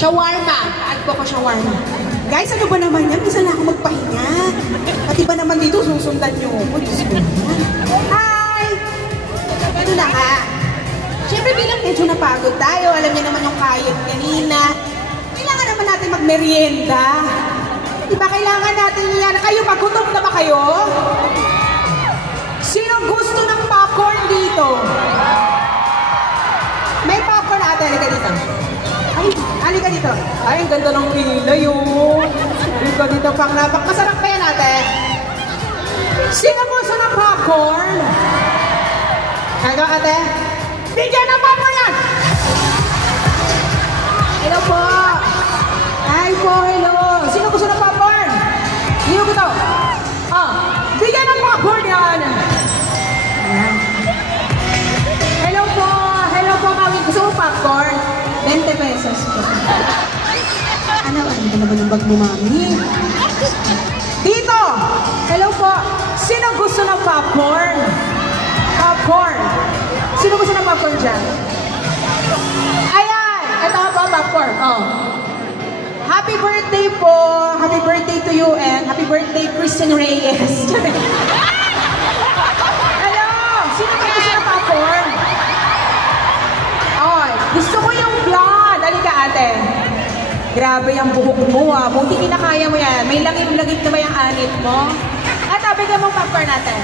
Shawarma. Ano po ko shawarma? Guys, ano ba naman yan? Minsan lang ako magpahinga. At iba naman dito, susundan nyo ako. Diyos ko. Hi! Ano na nga? Siyempre bilang medyo napagod tayo, alam niyo naman yung kayod kanina. Kailangan naman natin magmerienda. Diba kailangan natin yan? Kayo, magutom na ba kayo? Sino gusto ng popcorn dito? May popcorn ate, halika dito. Ay, halika dito. Ay, ang ganda ng pila yun. Halika dito, pang napak. Masarap pa yan ate. Sino gusto ng popcorn? Halika ate. Bigyan ng popcorn yan! Hello po. Hi po, hello. Sino gusto ng popcorn? Sino gusto? Bigyan ng popcorn yan! Ayan. Hello po. Hello po, kami. Gusto mo popcorn? 20 pesos po. Ano ba naman yung bag mo, mami? Dito! Hello po. Sino gusto ng popcorn? Popcorn. Sino gusto ng popcorn dyan? Ayan! Ito po, popcorn. Happy birthday po! Happy birthday to you and happy birthday, Christian Reyes. Hello! Sino ba gusto ng popcorn? Gusto ko yung blonde. Halika ate. Grabe yung buhok mo Buti kinakaya mo yan. May langit-langit na ba yung anit mo? At bigyan mong popcorn natin.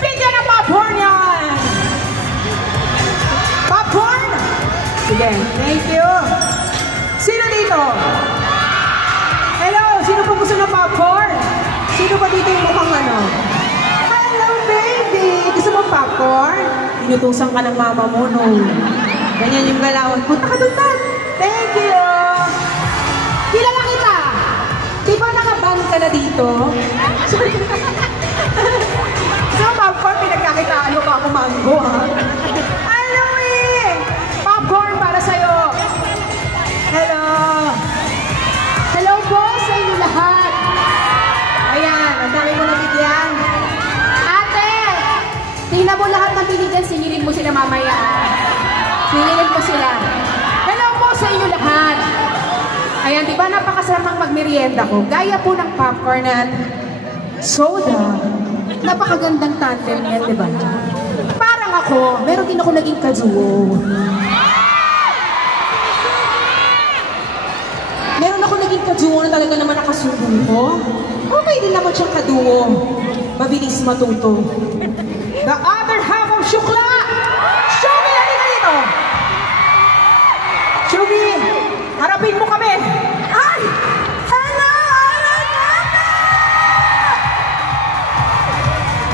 Bigyan ng popcorn yan! Popcorn! Sige, thank you. Sino dito? Hello, sino po gusto ng popcorn? Sino ba dito yung mukhang ano? Hello, baby! Gusto mo popcorn? Inutusan ka ng mama mo, no? Ganyan yung galawan. Punta ka doon, Tad. Thank you! Kilala kita! Di ba nakaban ka na dito? So, popcorn, pinagkakitaan mo pa ako mango, ha? Ano eh! Popcorn para sa'yo! Hello! Hello po sa inyo lahat! Ayan, ang dami mo nabigyan. Ate! Tingnan mo lahat ng binigyan, singilin mo sila mamaya. Singilin mo sila. Hello po sa inyo lahat! Ayan, di ba napakasarap ng magmerienda ko? Gaya po ng popcorn at soda. Napakagandang tandem yan, di ba? Parang ako, meron din ako naging kaduo. Meron ako naging kaduo na talaga naman nakasubo ko. Okay din naman siyang kaduo. Mabilis matuto. The other half of Shukla! Shubi, halika dito! Shubi, harapin mo kami! Ay! Hello!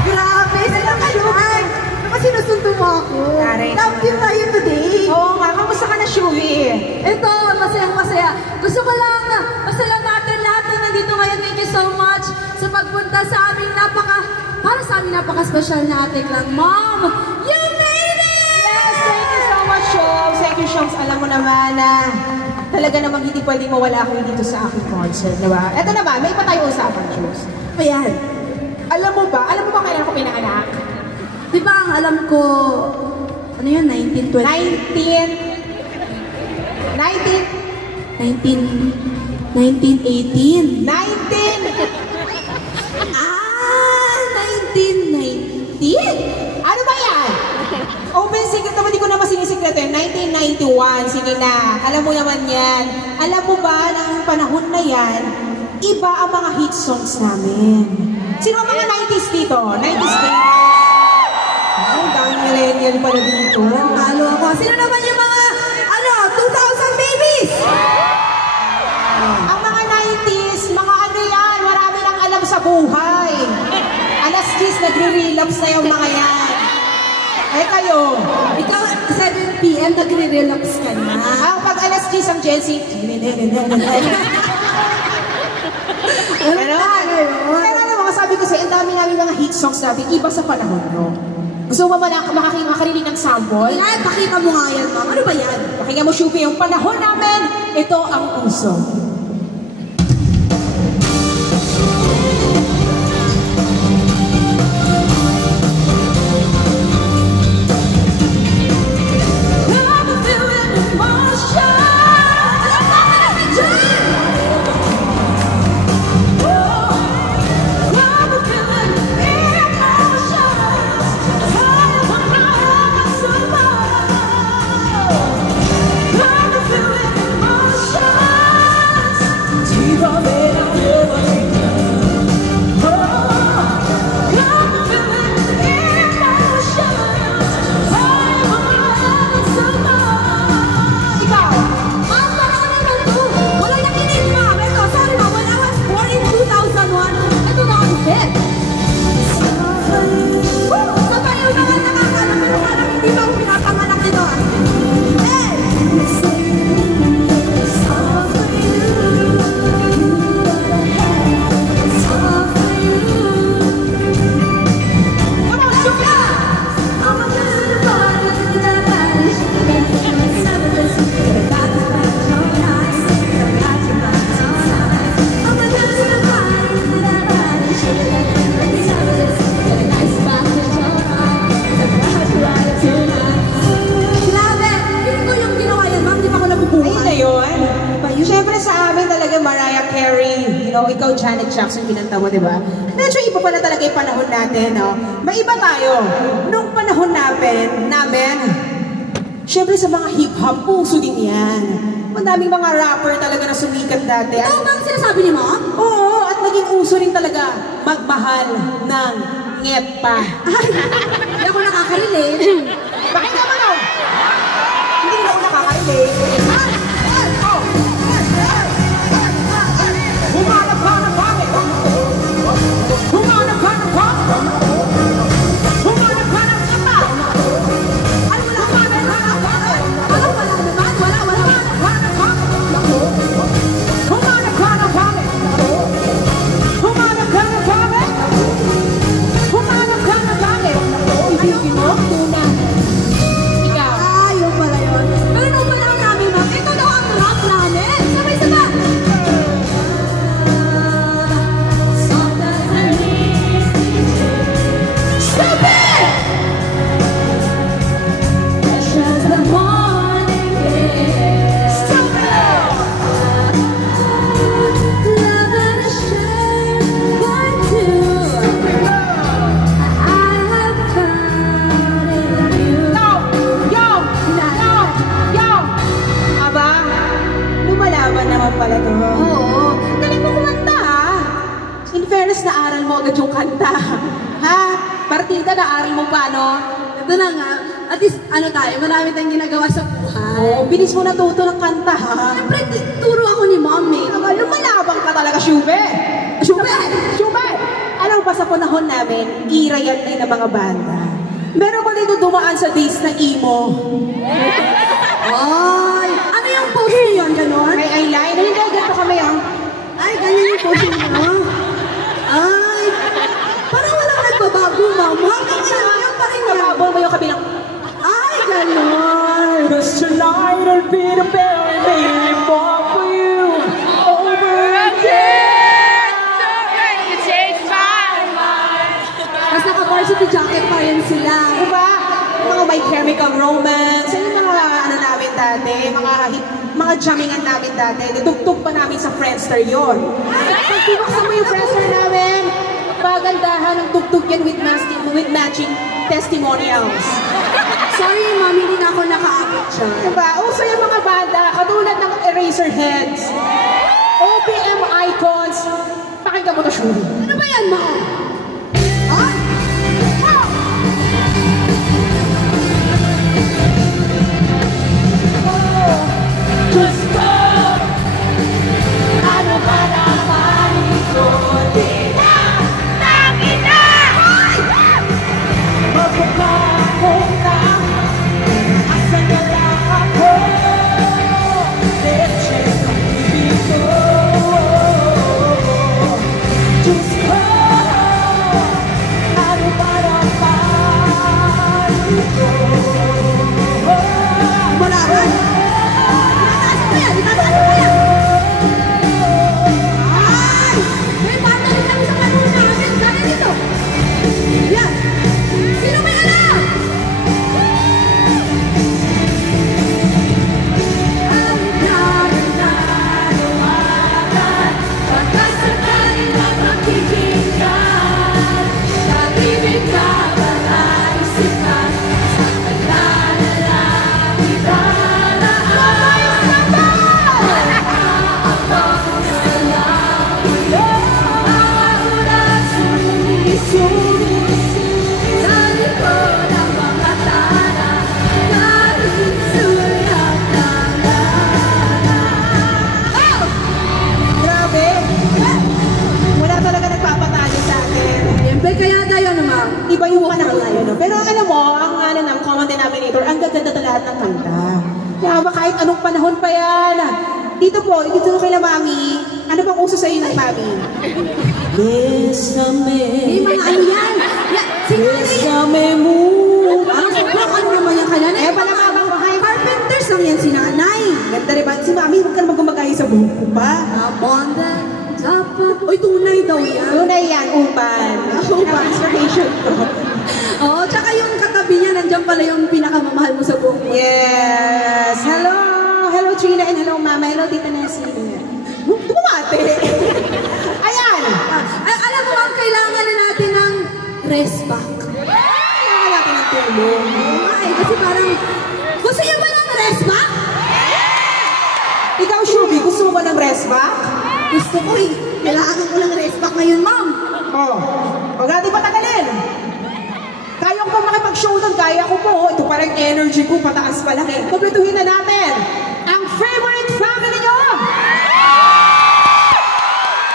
Grabe! Sila ka dyan! Baka sinusundo mo ako. Love you tayo today. Oo nga, kamusta ka na, Shubi? Ito, masayang-masaya. Gusto ko lang, masaya natin lahat na nandito ngayon. Thank you so much sa pagpunta sa aming para sa aming napaka-special na ating lang. Mom, you made it! Yes, thank you so much, Shoms. Thank you, Shoms. Alam mo naman na talaga namang hindi pwedeng mawala ako dito sa aking concert, di ba? Eto naman, may iba tayo usapan, Shoms. Ayan. Alam mo ba kailan ako pinanganak? Di ba ang alam ko, ano yun, 1920? 1918. 1990? Ano ba yan? Open secret naman, di ko naman sinisikreto yan. 1991, sige na. Alam mo naman yan. Alam mo ba na ang panahon na yan, iba ang mga hit songs namin. Sino ang mga 90s dito? 90s dito? Ay, dami millennial pala dito. Halo ako. Sino naman yung mga, 2000 babies? Ang mga 90s, mga ano yan, marami nang alam sa buhay. Alas 10, nagre-relapse na yung mga yan. Eh kayo? Ikaw, 7 PM, nagre-relapse ka na. Pag alas 10 ang Gen Z, pero alam mo, sabi ko ang dami namin mga hit songs natin, iba sa panahon nyo. Gusto mo ba makakarinig ng sample? Yan, pakita mo nga yan, ma'am. Ano ba yan? Pakinggan mo, Shubi, yung panahon namin, ito ang uso. know, ikaw Janet Jackson kinanta mo, di ba? Medyo iba pala talaga yung panahon natin, no? Maiba tayo. Nung panahon namin, syempre sa mga hip-hop, puso din yan. Madaming mga rapper talaga na sumikat dati. Ito ba ang sinasabi ni Mom? Oo, at naging uso rin talaga magmahal ng ngepa. Ay, hindi ako nakaka-relate. Bakit naman ako? Hindi na ako nakaka-relate. Humanap ka ng bakit? Humanap ka ng bakit? Humanap ka ng kata? Ano wala ka ng bakit? Wala naman, wala. Humanap ka ng bakit? Humanap ka ng bakit? Humanap ka ng bakit? Ibigin mo? Tuna. Ikaw. Ah, yun pala yun. Pero nung panahon namin, Ma'am, ito daw ang rap namin. Sabay-sabay. Stupid! Precious the morning air. Stupid! Love and a shame, one, two. I have found in you. Yo! Aba, lumalaban naman pala to. Oo. Galing mo kumanta, ha? In fairness, naaral mo agad yung kanta. Ha? Partida, naaral mo pa, no? Ito na nga. At least, ano tayo, marami tayong ginagawa sa buhay. Oo, bilis mo natuto ng kanta, ha? Siyempre, turo ako ni Mommy. Lumalabang ka talaga, Shube! Shube! Alam mo ba sa panahon namin, era yan din ng mga banda. Meron ba dito dumaan sa days na emo? Ay! Ano yung pose niyo yun? Ganon? May eyeliner. Hindi, ganito kami, ha? Ay, ganyan yung pose niyo. Ay! Parang walang nagbabago, Ma'am. Hanggang ngayon, yun pa rin yan. Kababol mo yung kabilang. Ay, ganon! Cause tonight I'll be the very baby for you over again. Tapos naka-varsity jacket pa rin sila. Diba? Yung mga My Chemical Romance, yung mga ano namin dati, mga jammingan namin dati, ditugtog pa namin sa Friendster yun. Pag pinuksan mo yung Friendster namin, pagandahan ng tugtog yan with matching testimonials. Sorry, Ma'am, hindi na ako nakaabot siya. Diba? Uso yung mga banda, katulad ng Eraserheads, OPM Icons, pakinggan mo to, Shuri. Ano ba yan, Ma'am? Ay! Diyos ko, ano ba naman ito? Di na, nakita! Magpapako ka, asan na lang ako? Leche ng ibig ko. Diyos ko, ano ba naman ito? Malaban! Itataas mo yan! Itataas mo yan! Ay! May bata rin kami sa panahon namin. Gaya dito! Yan! Sino may alam? Ang nararamdaman pagkasakali na pakikinggan pag-ibig ka ba naisipan sa paglalala idaraan maaabang sa langit mga oras sumisuri sa likod ng mga tana kahit sulat ng lana. Oh! Grabe! Wala talaga nagpapatalo sa atin. Siyempre, kaya tayo naman. Iba yung panahon na yun. No? Pero alam mo, ang common denominator, ang gaganda na lahat ng kanta. Kaya ba kahit anong panahon pa yan? Dito kay na Mami. Ano bang uso sa'yo ng Mami? Bésame. May mga ano yan. Yan, Bésame mo. Parang sobrang ano naman yan kananay. Eh, pala mabang bahay. Carpenters lang yan si nanay. Ganda rin ba? Si Mami, huwag ka naman gumagay sa buhok ko pa. Abonda, dapat. Uy, tunay daw yan. Tunay yan, upan. Transformation ko. Oo, tsaka yung katabi niya, nandiyan pala yung pinakamamahal mo sa buong mundo. Yes. Hello. Hello, Trina, and hello, Mama. Hello, Tita Nessie. Tumate. kailangan na natin ng rest back. Kailangan natin ng tulong. Ay, kasi parang, gusto niyo ba ng rest back? Ikaw, Shubi, gusto mo ba ng rest back? Gusto ko eh. Kailangan ko ng rest back ngayon, ma'am. Oh, huwag natin patagalin. Kaya ko pa makipag-show doon, kaya ko po. Ito parang energy ko, pataas pa lang eh. Kompletuhin na natin ang favorite family nyo!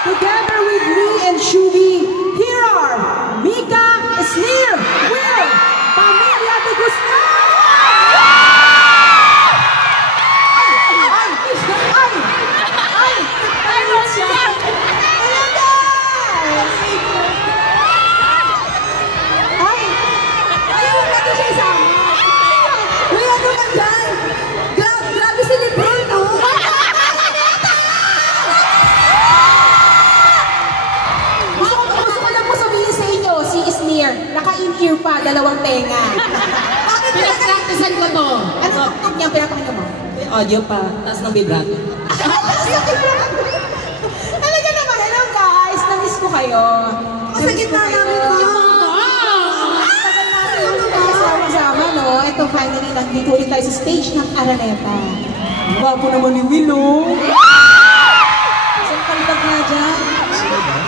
Together with me and Shubi, here are Mika, Isnir, Will, Pamilya de Guzman! Grabe si Lebron, no? Gusto ko lang po sabihin sa inyo, si Isnir, naka-in-ear pa, dalawang tenga. Bakit Pinag-practicean ko to. Ano ang niyang pinapakita mo? Audio pa, tapos ng vibrato. Talaga naman, hello guys, namiss ko kayo. Sa gitna namin, ma'am. Tagal natin yung kasama-sama, no? Ito, finally, nandito ulit tayo sa stage ng Araneta. Gwapo naman ni Willow. Saan kalibag nga dyan?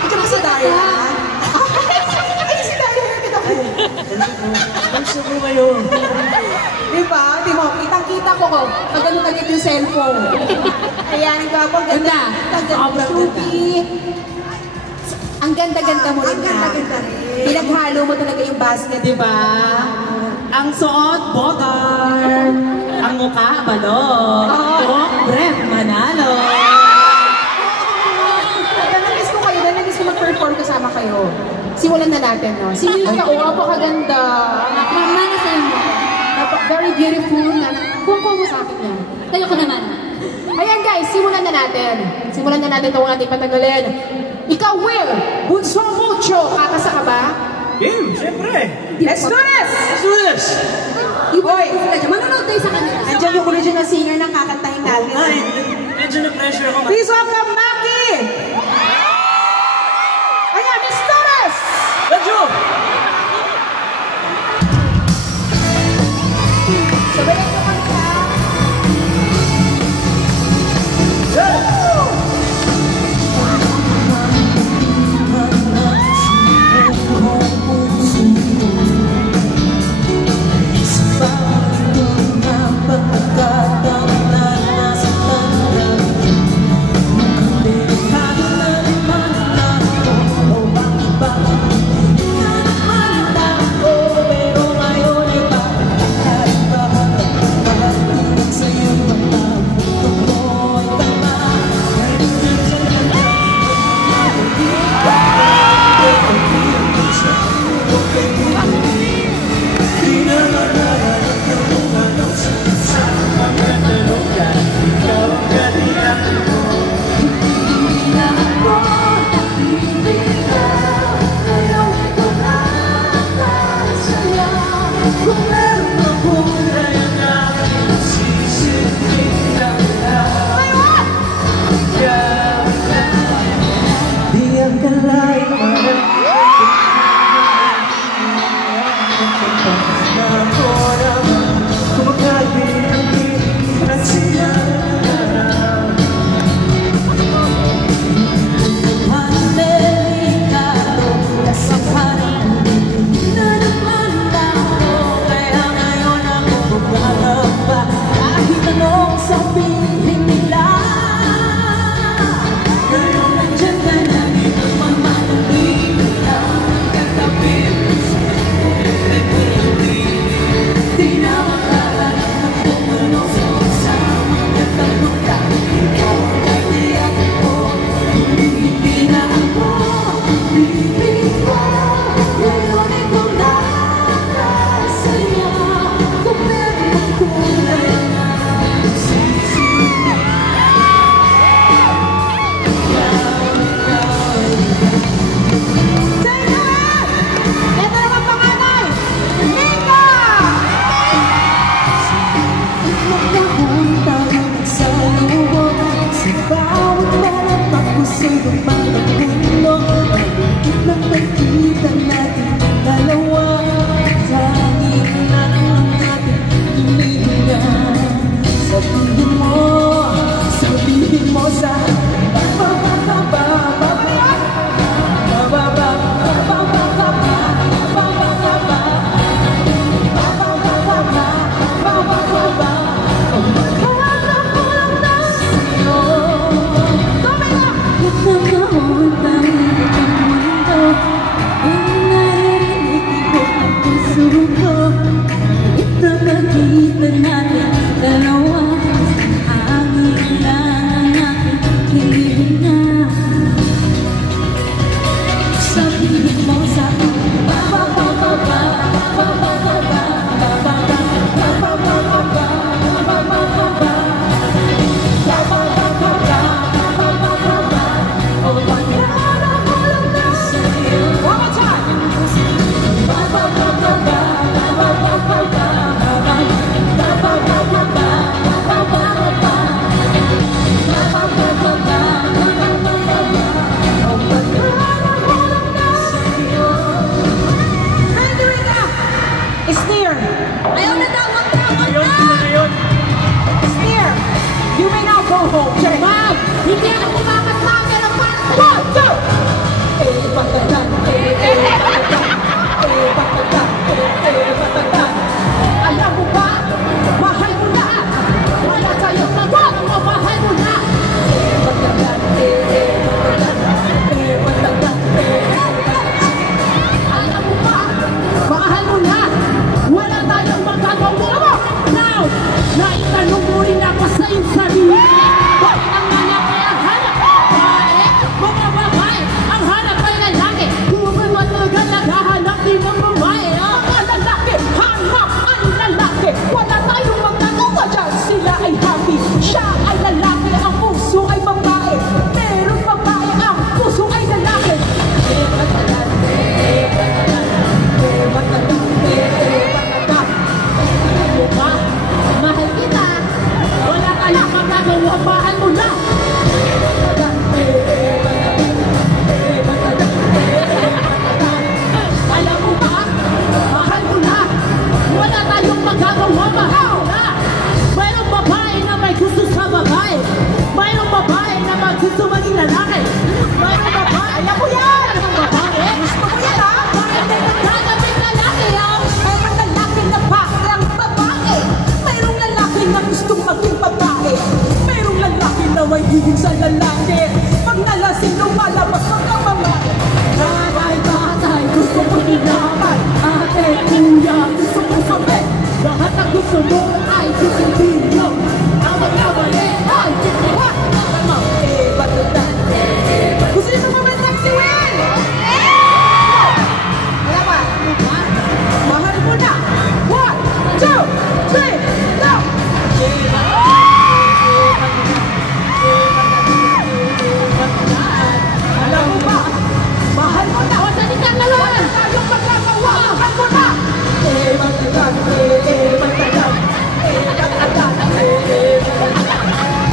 Ito ba si Daria? Ay, si Daria na kita ko. Gusto ko kayo. Diba? Di mo, kitang-kita ko ko. Pagano-agad yung cellphone. Ayan, gwapo, ang ganda. Ang ganda, Shubi. Ang ganda-ganda mo rin Ang na. ganda-ganda rin. Pinaghalo mo talaga yung basket, di ba? Ang suot, Bogart. Ang mukha, balot. Oh, Brett, manalo. Namiss ko kayo, dahil namiss ko mag-perform kasama kayo. Simulan na natin, no? Si Milka, oh, napakaganda. Mama na sa'yo mo. Very beautiful. Kung mo sa akin yan. Tayo ko naman. Ayan guys, simulan na natin. Simulan na natin ito, huwag natin patagalin. Ikaw, Will, bunso mucho. Kakasa ka ba? Game, siyempre. Let's do this! Let's do this. Hoy, Manonood tayo sa kanila. andyan yung original singer ng kakantahin natin. Ay, medyo na-pressure ako. Please welcome Maki! Ayan, Miss Torres! Let's go! Sabayan nyo kami ha. Pagkakataon na nasa tanda, Mga babae. Alam ko yan! Mga babae. Gusto mo yan, ha? Gagawin lalaki ang Mayroong lalaki na parang babae. Mayroong lalaki na gustong maging babae. Mayroong lalaki na may higing sa lalaki. Pag nalasing lumalabas magkamamay. tatay, gusto ko nilaman. Ate, kuya, gusto ko sabi. Lahat ang gusto mo ay susundin mo. Ang mga mali ay ginawa. Gusto niyo sumamantak si Will? Wala pa? Mahal mo na. 1, 2, 3, go! Alam mo ba? Mahal mo na. Wala ni Kakalan! Wala tayong magagawa. Mahal mo na.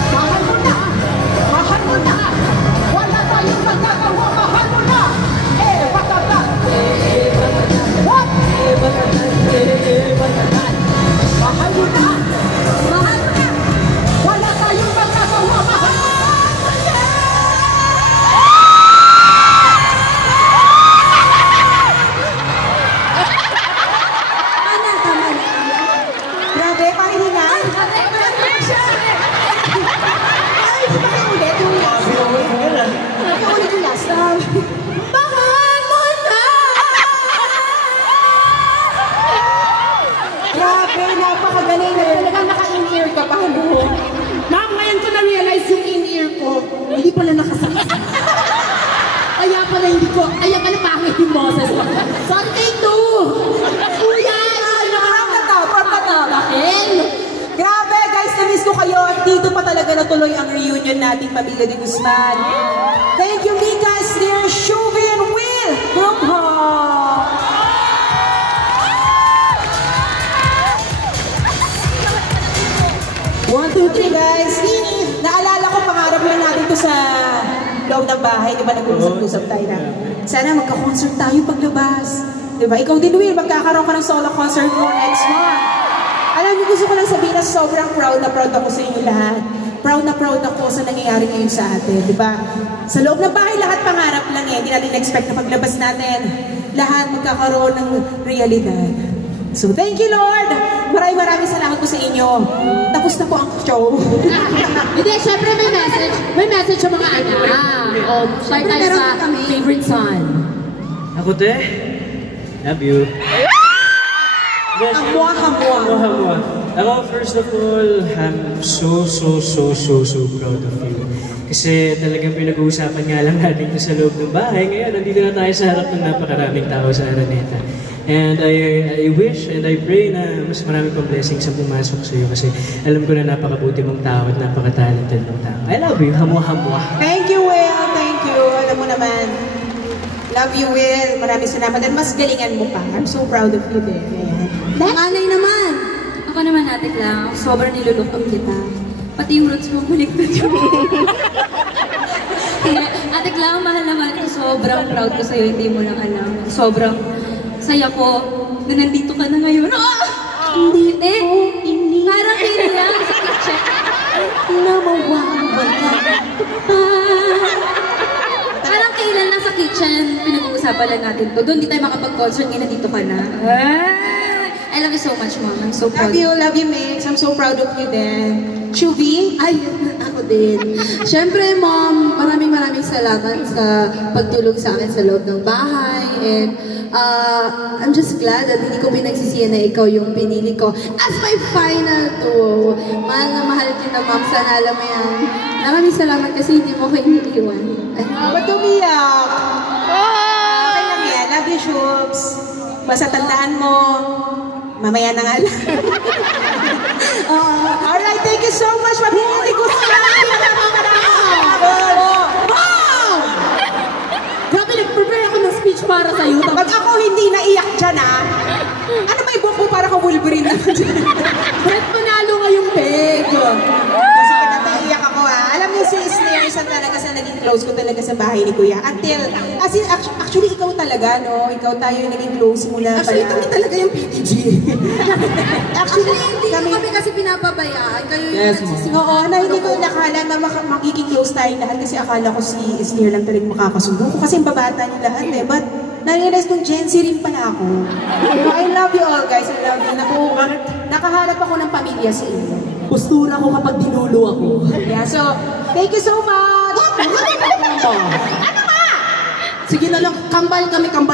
Mahal mo na. Mahal mo na. Wala tayong magagawa. Mahal mo na. Patagat. What? Mahal mo na. Mahal mo na. Wala tayong magagawa. Mahal mo na. Grabe, pahihingan. Ay, di ba kayo ulit yung last song? Kayo ulit yung last song. Mahal mo na! Grabe, napakagaling na talagang naka-in-ear ka pa, buho. Ma'am, ngayon ko na-realize yung in-ear ko. Hindi pala nakasakit. Kaya pala hindi ko, kaya pala pangit yung boses ko. Sorry, take two! Kuya! From the top. Dahil! Grabe, guys, na-miss ko kayo. At dito pa talaga natuloy ang reunion nating Pamilya de Guzman. Thank you, Mika, Sneer, Shuvi, and Will. Group hug. One, two, three, guys. Naalala ko, pangarap lang natin to sa loob ng bahay. Di ba, nag-usap-usap tayo na. Sana magka-concert tayo paglabas. Di ba? Ikaw din, Will, magkakaroon ka ng solo concert mo next month. Alam niyo, gusto ko lang sabihin na sobrang proud ako sa inyo lahat. Proud na proud ako sa nangyayari ngayon sa atin, di ba? Sa loob ng bahay, lahat pangarap lang eh. Hindi natin expect na paglabas natin, lahat magkakaroon ng realidad. So, thank you, Lord! Maraming salamat po sa inyo. Tapos na po ang show. Hindi, syempre may message. May message sa mga anak. Start tayo sa favorite son. Ako, te. Love you. Hamwa. Hamwa. Ako, first of all, I'm so proud of you. Kasi talagang pinag-uusapan nga lang natin ito sa loob ng bahay. Ngayon, nandito na tayo sa harap ng napakaraming tao sa Araneta. And I wish and I pray na mas marami pang blessings ang pumasok sa iyo kasi alam ko na napakabuti mong tao at napaka-talented mong tao. I love you. Hamwa. Thank you, Will. Thank you. Alam mo naman. Love you, Will. Maraming salamat. And mas galingan mo pa. I'm so proud of you din. Nanay naman. Ako naman, Ate Clang, sobrang nilulukam kita. Pati yung roots mo, baliktad yung Ate Clang, mahal naman ko. Sobrang proud ko sa'yo, hindi mo lang alam. Sobrang saya ko na nandito ka na ngayon. Hindi eh. Parang kailan sa kitchen. Parang kailan lang sa kitchen, pinag-uusapan lang natin to. Doon di tayo makapag-concert, ngayon nandito ka na. I love you so much, Mom. I'm so proud. Love you, Mix. I'm so proud of you din. Shuvi? Ay, ako din. Siyempre, Mom, maraming salamat sa pagtulong sa akin sa loob ng bahay. And I'm just glad at hindi ko pinagsisiyan na ikaw yung pinili ko as my final two. Mahal na mahal kita, Mom. Sana alam mo yan. Maraming salamat kasi hindi mo ko iniiwan. Ba't umiyak? Okay lang yan. Love you, Shubs. Basta tandaan mo, mamaya na nga lang. Alright, thank you so much. Mabili ko sa Wow! Grabe, nag-prepare ako ng speech para sa'yo. Pag ako hindi naiyak dyan, ano may buhok mo para ka Wolverine naman dyan? Brett, panalo ngayong peg. Kasi naiyak ako, Alam niyo si Snares, person talaga sa naging close ko talaga sa bahay ni Kuya. Until, as in, actually, ikaw talaga, no? Ikaw tayo yung naging close mula Actually, pala. kami talaga yung PDG. Actually, hindi mo kami kasi pinapabayaan. Kayo yung Yes, nagsisigaw. Oo, na hindi ko nakala na magiging close tayo lahat kasi akala ko si Isnir lang talagang makakasundo ko kasi yung babata niyo lahat eh. But, na-realize kong Gen Z rin pala ako. I love you all guys, I love you. Nakahanap ako ng pamilya sa inyo. Postura ko kapag dinulo ako. Yeah, so, thank you so much! Ano ba? Sige na lang, kambal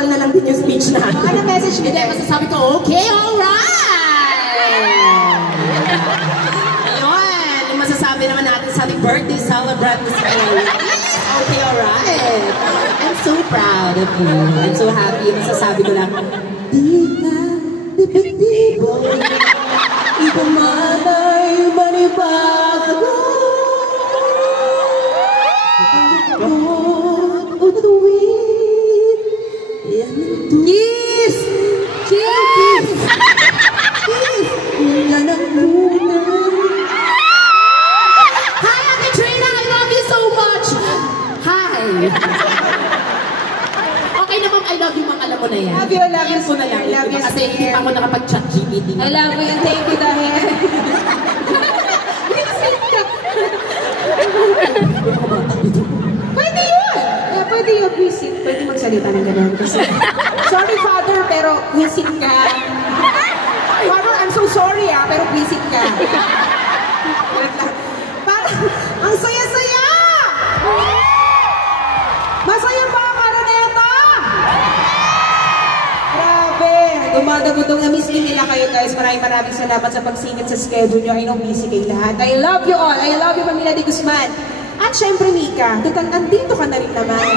na lang din yung speech natin. Ano message mo Hindi, din? masasabi ko, okay, alright! Ayun, yung masasabi naman natin sa ating birthday celebrant ni Scarlett. Okay, alright. I'm so proud of you. I'm so happy. Yung masasabi ko lang, di ka depektibo. Ito man ay manibago. Utuwid. Kiss! Kiss! Kiss! Yan ang tunay. Hi, Ate Trina! I love you so much! Hi! Okay na, Ma'am. I love you, Ma'am. Alam mo na yan. Love you, love you, Ko na lang. love you, Kasi hindi pa ako nakapag-chat GPT. I love you and thank you dahil. Pwede yun! Yeah, pwede yun, visit. Pwede magsalita ng ganun kasi. Sorry, Father, pero visit ka. Father, I'm so sorry pero visit ka. Parang, ang saya-saya! Masaya ba, Karoneta? Grabe! Dumadagutong na miss nila kayo guys. Maraming salamat sa pagsingit sa schedule nyo. I know busy kayo lahat. I love you all. I love you, Pamilya de Guzman. At syempre, Mika, total, nandito ka na rin naman.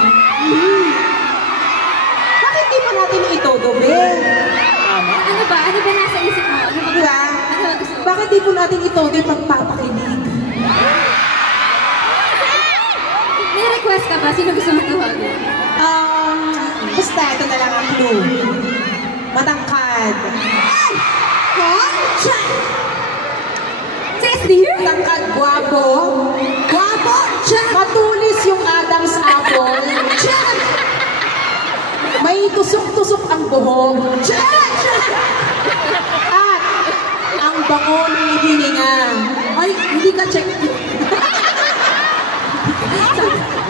Bakit di pa natin ito, Dobe? Ano ba? Ano ba nasa isip mo? Ano ba? Diba? Ano ba gusto mo? Bakit di po natin ito din pagpapakilig? May request ka ba? Sino gusto mo tawagin? Basta ito na lang ang clue. Matangkad. Sis, dear? Matangkad, gwapo. Gwapo, check. Matulis yung Adam's apple. Check. May tusok-tusok ang buhok. Check. At ang bango ng hininga. Ay, hindi ka check.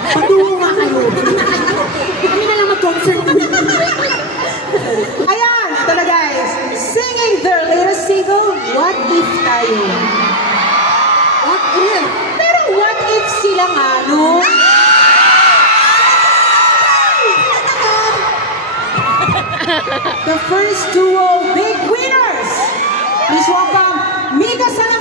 Patungo nga kayo. Kami na lang mag-concert. Ayan, ito na guys. Singing their latest single, What If tayo. What if? Pero what if sila nga, no? The first duo big winners. Please welcome Mika Sana